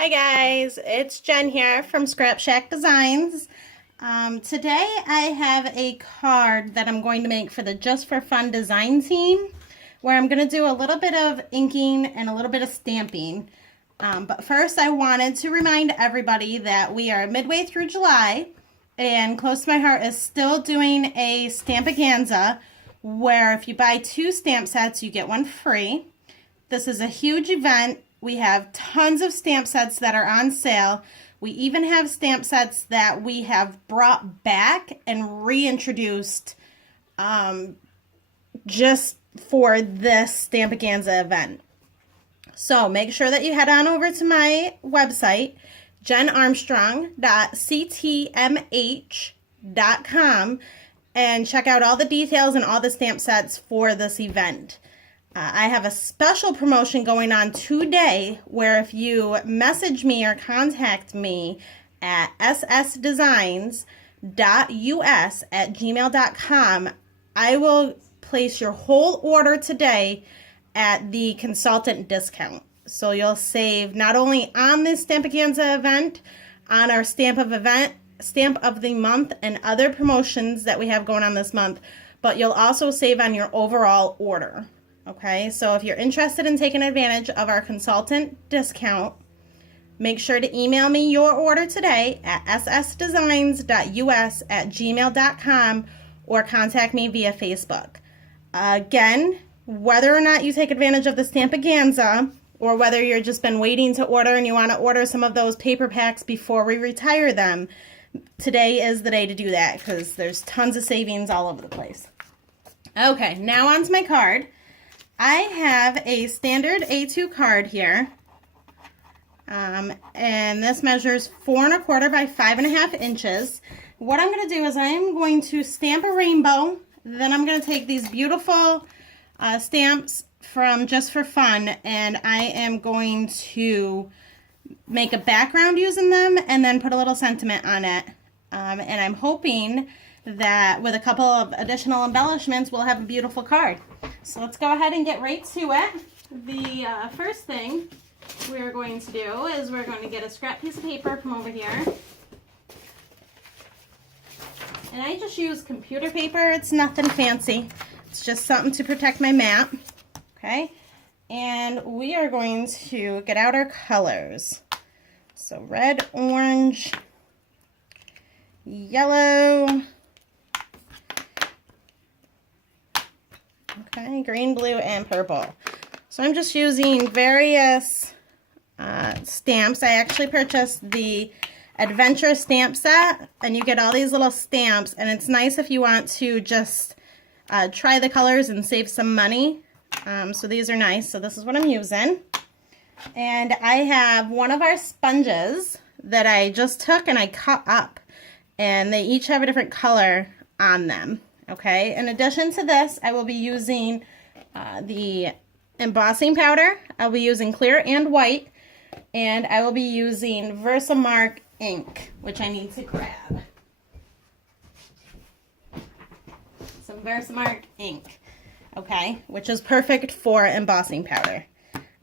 Hi guys, it's Jen here from Scrap Shack Designs. Today I have a card that I'm going to make for the Just for Fun design team, where I'm going to do a little bit of inking and a little bit of stamping. But first I wanted to remind everybody that we are midway through July, and Close to My Heart is still doing a Stampaganza, where if you buy 2 stamp sets you get one free. This is a huge event. We have tons of stamp sets that are on sale. We even have stamp sets that we have brought back and reintroduced just for this Stampaganza event. So make sure that you head on over to my website, jenarmstrong.ctmh.com, and check out all the details and all the stamp sets for this event. I have a special promotion going on today where if you message me or contact me at ssdesigns.us@gmail.com, I will place your whole order today at the consultant discount. So you'll save not only on this Stampaganza event, on our Stamp of the Month and other promotions that we have going on this month, but you'll also save on your overall order. Okay, so if you're interested in taking advantage of our consultant discount, make sure to email me your order today at ssdesigns.us@gmail.com or contact me via Facebook. Again, whether or not you take advantage of the Stampaganza, or whether you've just been waiting to order and you want to order some of those paper packs before we retire them, today is the day to do that because there's tons of savings all over the place. Okay, now onto my card. I have a standard A2 card here, and this measures 4 1/4 by 5 1/2 inches. What I'm going to do is I'm going to stamp a rainbow, then I'm going to take these beautiful stamps from Just for Fun, and I am going to make a background using them and then put a little sentiment on it, and I'm hoping that with a couple of additional embellishments we'll have a beautiful card. So let's go ahead and get right to it. The first thing we're going to do is we're going to get a scrap piece of paper from over here. And I just use computer paper. It's nothing fancy. It's just something to protect my map. Okay? And we are going to get out our colors. So red, orange, yellow, okay, green, blue, and purple. So I'm just using various stamps. I actually purchased the Adventure stamp set, and you get all these little stamps, and it's nice if you want to just try the colors and save some money. So these are nice. So this is what I'm using. And I have one of our sponges that I just took and I cut up, and they each have a different color on them. Okay, in addition to this, I will be using the embossing powder. I'll be using clear and white, and I will be using Versamark ink, which I need to grab. Some Versamark ink, okay, which is perfect for embossing powder.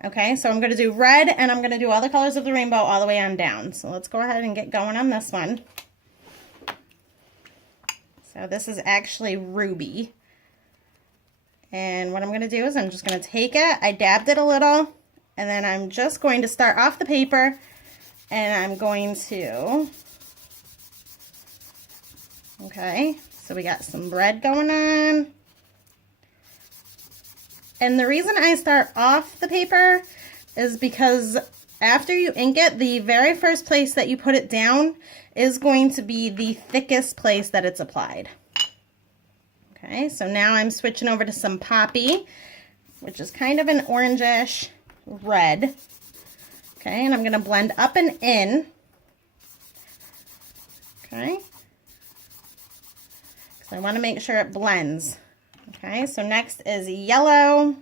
Okay, so I'm going to do red, and I'm going to do all the colors of the rainbow all the way on down. So let's go ahead and get going on this one. So this is actually ruby. And what I'm going to do is I'm just going to take it, I dabbed it a little, and then I'm just going to start off the paper, and I'm going to, okay, so we got some red going on. And the reason I start off the paper is because after you ink it, the very first place that you put it down is going to be the thickest place that it's applied. Okay, so now I'm switching over to some poppy, which is kind of an orangish red. Okay, and I'm going to blend up and in. Okay, because I want to make sure it blends. Okay, so next is yellow.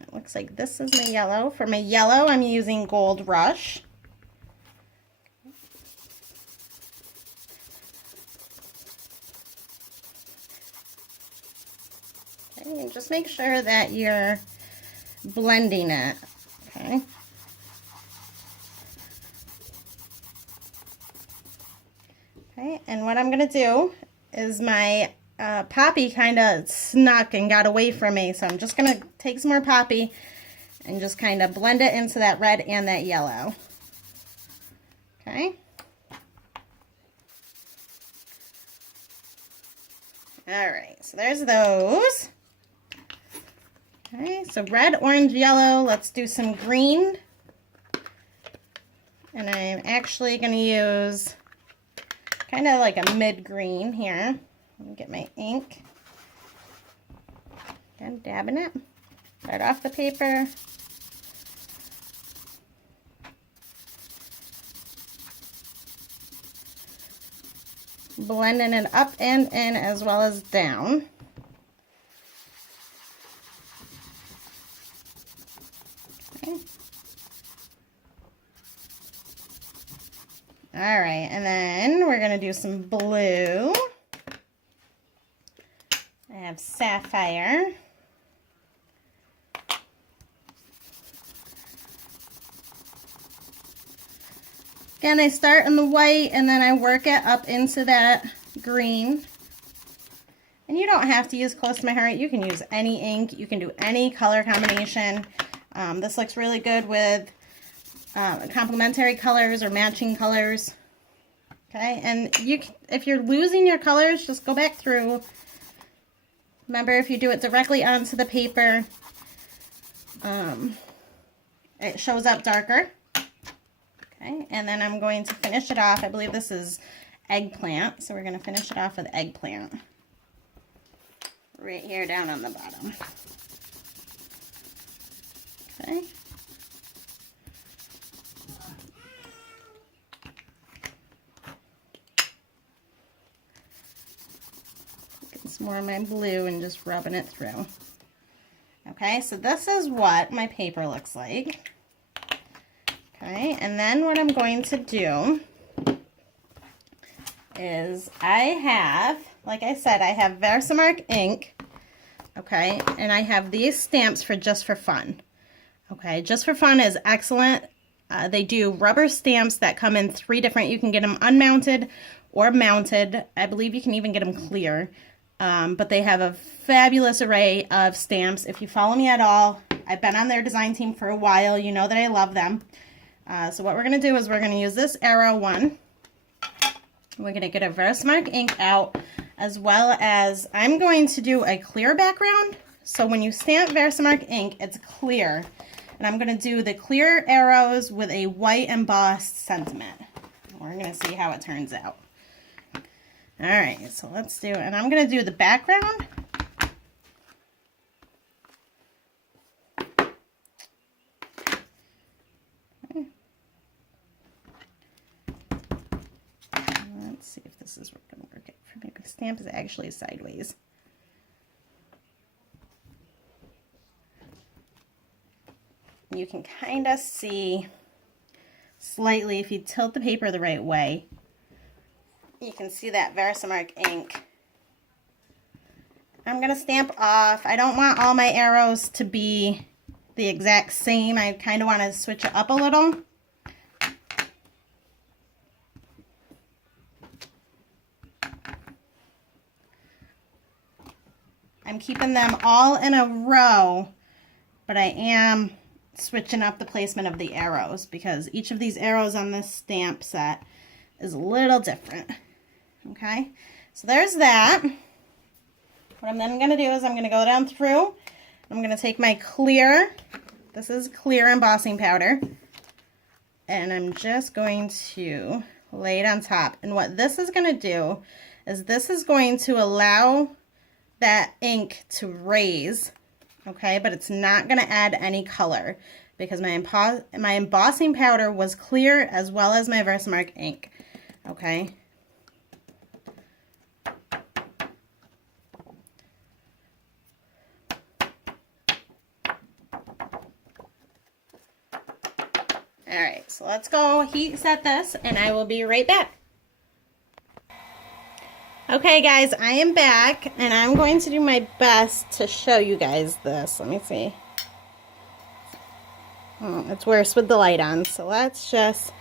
It looks like this is my yellow. For my yellow, I'm using Gold Rush. Okay, and just make sure that your blending it, okay? Okay, and what I'm gonna do is my poppy kind of snuck and got away from me, so I'm just gonna take some more poppy and just kind of blend it into that red and that yellow. Okay. All right, so there's those. Okay, so red, orange, yellow. Let's do some green. And I'm actually going to use kind of like a mid-green here. Let me get my ink. Again, dabbing it right off the paper. Blending it up and in as well as down. Okay. All right, and then we're gonna do some blue. I have sapphire. Again, I start in the white and then I work it up into that green. And you don't have to use Close to My Heart. You can use any ink. You can do any color combination. This looks really good with complementary colors or matching colors. Okay, and if you're losing your colors, just go back through. Remember, if you do it directly onto the paper, it shows up darker. Okay, and then I'm going to finish it off. I believe this is eggplant, so we're going to finish it off with eggplant. Right here down on the bottom. Okay. Getting some more of my blue and just rubbing it through. Okay, so this is what my paper looks like. Okay, and then what I'm going to do is I have, like I said, I have Versamark ink, okay, and I have these stamps for Just for Fun. Okay, Just for Fun is excellent. They do rubber stamps that come in 3 different, you can get them unmounted or mounted. I believe you can even get them clear, but they have a fabulous array of stamps. If you follow me at all, I've been on their design team for a while, you know that I love them. So what we're going to do is we're going to use this arrow one. We're going to get a Versamark ink out, as well as I'm going to do a clear background. So when you stamp Versamark ink, it's clear. And I'm going to do the clear arrows with a white embossed sentiment. We're going to see how it turns out. All right, so let's do it. And I'm going to do the background. Let's see if this is going to work out for me. My stamp is actually sideways. You can kind of see slightly if you tilt the paper the right way. You can see that Versamark ink. I'm going to stamp off. I don't want all my arrows to be the exact same. I kind of want to switch it up a little. I'm keeping them all in a row, but I am switching up the placement of the arrows because each of these arrows on this stamp set is a little different. Okay, so there's that. What I'm then going to do is I'm going to go down through. I'm going to take my clear, this is clear embossing powder, and I'm just going to lay it on top. And what this is going to do is this is going to allow that ink to raise, okay, but it's not going to add any color because my embossing powder was clear as well as my Versamark ink, okay. All right, so let's go heat set this and I will be right back. Okay guys, I am back and I'm going to do my best to show you guys this. Let me see. Oh, it's worse with the light on. So let's just,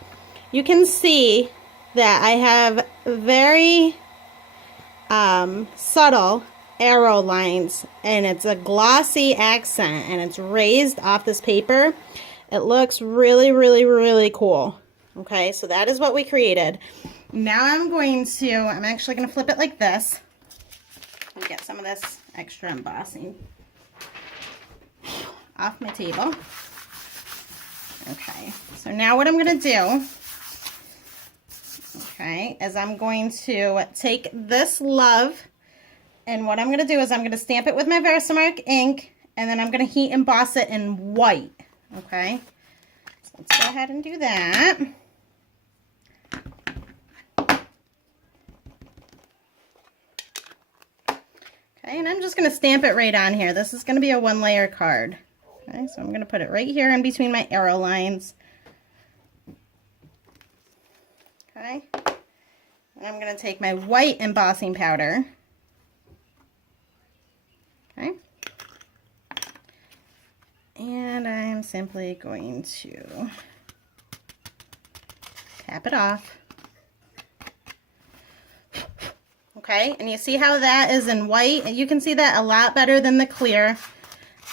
you can see that I have very subtle arrow lines, and it's a glossy accent, and it's raised off this paper. It looks really, really, really cool. Okay, so that is what we created. Now I'm actually going to flip it like this and get some of this extra embossing off my table. Okay, so now what I'm going to do, okay, is I'm going to take this love, and what I'm going to do is I'm going to stamp it with my Versamark ink, and then I'm going to heat emboss it in white. Okay, so let's go ahead and do that. Okay, and I'm just going to stamp it right on here. This is going to be a 1-layer card. Okay, so I'm going to put it right here in between my arrow lines. Okay, and I'm going to take my white embossing powder. Okay, and I'm simply going to tap it off. Okay, and you see how that is in white? You can see that a lot better than the clear.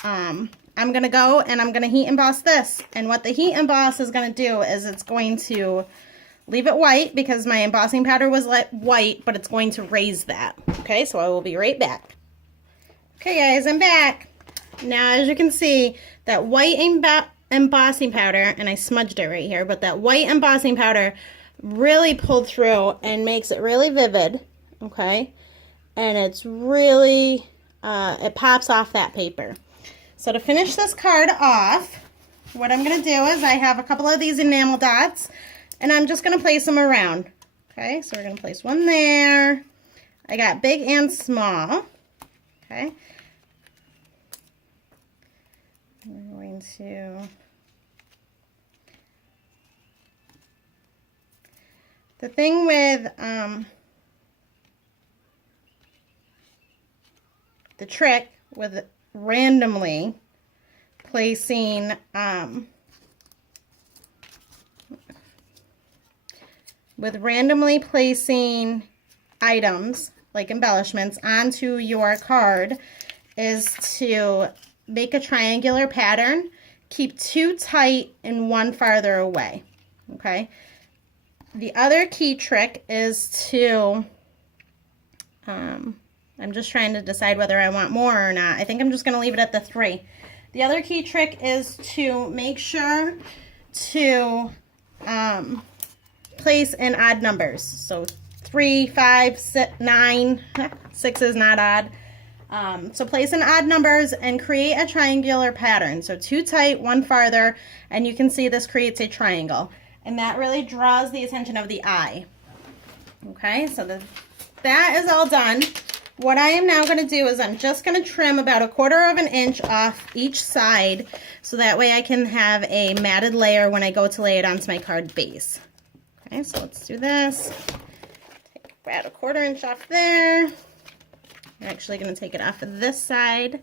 I'm going to go and I'm going to heat emboss this. And what the heat emboss is going to do is it's going to leave it white because my embossing powder was white, but it's going to raise that. Okay, so I will be right back. Okay guys, I'm back. Now as you can see, that white embossing powder, and I smudged it right here, but that white embossing powder really pulled through and makes it really vivid. Okay, and it's really, it pops off that paper. So to finish this card off, what I'm going to do is I have a couple of these enamel dots, and I'm just going to place them around. Okay, so we're going to place one there. I got big and small. Okay. We're going to... The thing with the trick with randomly placing items like embellishments onto your card is to make a triangular pattern, keep 2 tight and 1 farther away. Okay, the other key trick is to I'm just trying to decide whether I want more or not. I think I'm just going to leave it at the 3. The other key trick is to make sure to place in odd numbers. So 3, 5, 6, 9, 6 is not odd. So place in odd numbers and create a triangular pattern. So 2 tight, 1 farther, and you can see this creates a triangle. And that really draws the attention of the eye. Okay, so that is all done. What I am now going to do is I'm just going to trim about 1/4 of an inch off each side so that way I can have a matted layer when I go to lay it onto my card base. Okay, so let's do this. Take about 1/4 inch off there. I'm actually going to take it off of this side.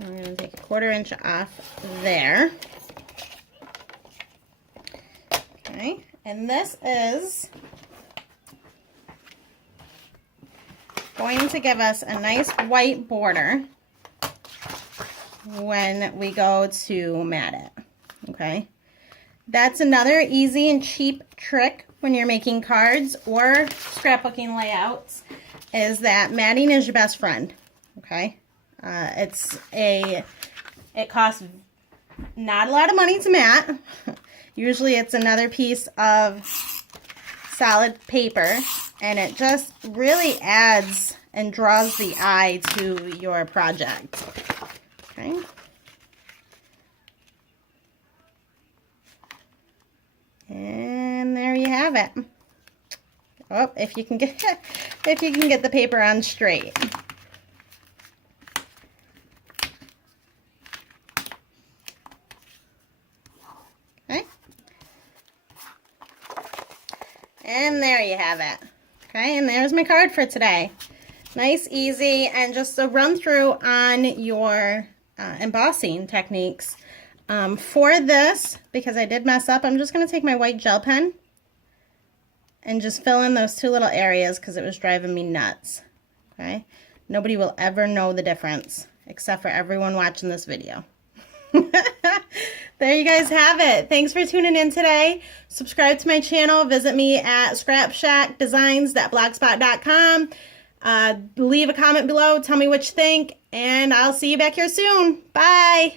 I'm going to take 1/4 inch off there. Okay, and this is going to give us a nice white border when we go to mat it. Okay, that's another easy and cheap trick when you're making cards or scrapbooking layouts, is that matting is your best friend. Okay, it costs not a lot of money to mat. Usually it's another piece of solid paper, and it just really adds and draws the eye to your project. Okay. And there you have it. Oh, if you can get the paper on straight. Okay. And there you have it. Okay, and there's my card for today. Nice, easy, and just a run through on your embossing techniques. For this, because I did mess up, I'm just going to take my white gel pen and just fill in those two little areas because it was driving me nuts. Okay? Nobody will ever know the difference except for everyone watching this video. There you guys have it. Thanks for tuning in today. Subscribe to my channel. Visit me at scrapshackdesigns.blogspot.com. Leave a comment below. Tell me what you think. And I'll see you back here soon. Bye.